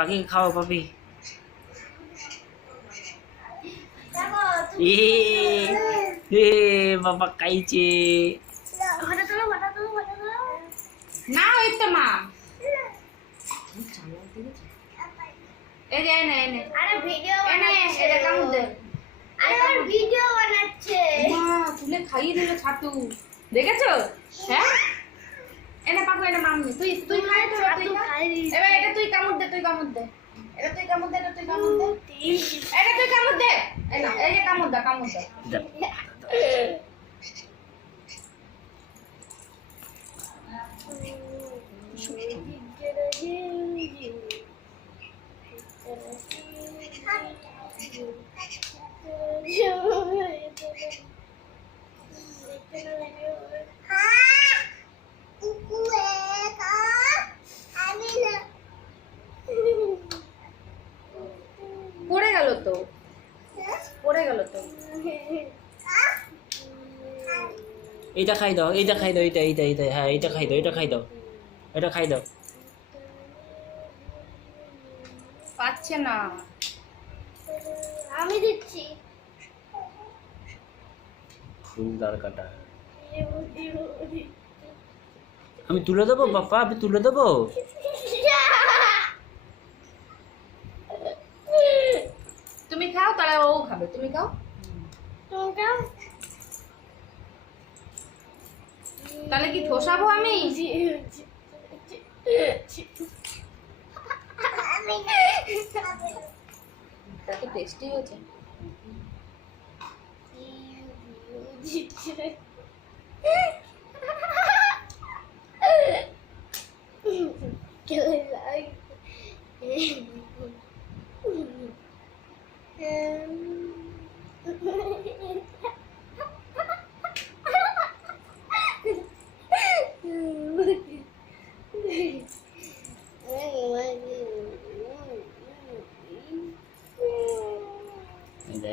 পাখিকে খাও পাপি। এ এ বাবা খাইছে। না ওই তো মা এই যে এনে এনে আরে ভিডিও এনে বানাচ্ছে এটা কামড় দে আরে ওর ভিডিও বানাচ্ছে মা তুলে খাইয়ে দিল ছাতু দেখেছো হ্যাঁ এনে পাকো এটা মাম্মি তুই তুই খাই তো তুই খা এবার এটা তুই কামড় দে তুই কামড় দে এটা তুই কামড় দে এটা তুই কামড় দে এটা তুই কামড় দে এই না এই যে কামড় দে দাও। পড়ে গেল তো পড়ে গেল তো এইটা খাই দাও, এইটা খাই দাও, এইটা এইটা এইটা, হ্যাঁ এইটা খাই দাও, এটা খাই দাও, এটা খাই দাও। পাচ্ছে না আমি দিচ্ছি ফুলদার কাটা। আমি তুলে দেবো বাপ্পা, আমি তুলে দেবো। তুমি খাও তাহলে ও খাবে তুমি খাও তাহলে কি ঠোসাবো আমি কত টেস্টি হয়েছে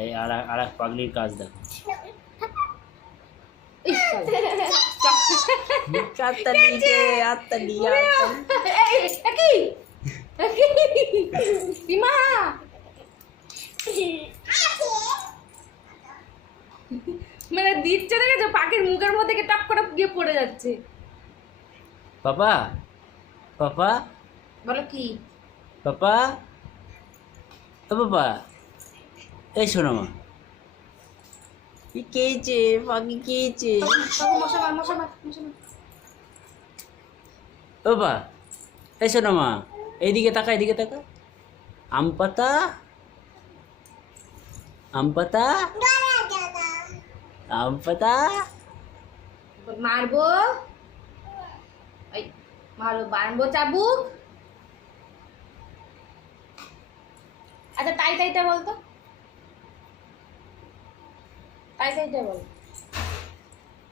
এই আর এক পাগলির কাজ দেখো। ইস চারটা নিচে, আটটা নিয়ে, ইমা মানে দিচ্ছে দেখেছো পাখির মুখের মধ্যে টপ করে গিয়ে পড়ে যাচ্ছে পাপা পাপা বলো কি পাপা ও পাপা, এই শোনো মা, কি খেয়েছে পাখি, খেয়েছে। মশা মার মশা মার মশা মার ও বাবা, এই শোনো মা, এইদিকে তাকা, এইদিকে তাকা। আম পাতা, আম পাতা, আম পাতা। মারবো এই মারবো বানবো চাবুক আচ্ছা তাই তাইটা বলতো তাই তাইটা বল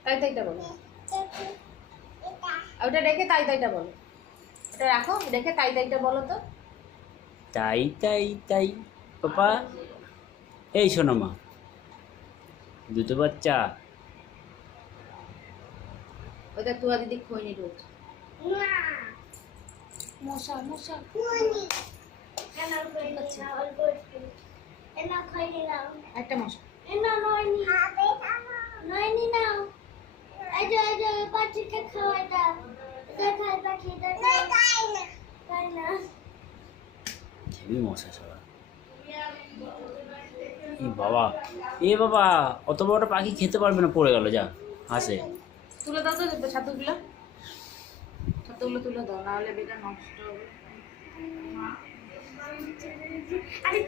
তাই তাইটা বলো ওটা রেখে তাই তাইটা বলো ওটা রাখো রেখে তাই তাইটা বলো তো তাই তাই তাই। পাপা, এই শোনো মা, দুটো বাচ্চা। ওটা তোরা দিদি খইনি রোজ মশা মশা একটা মশা হেবি মশা সবার। এ বাবা, এ বাবা, অত বড় পাখি খেতে পারবে না, পড়ে গেল, যা হাসে। তুলে দাও তো ছাতুগুলো তুলে দাও নাহলে বেটা নষ্ট হবে আরে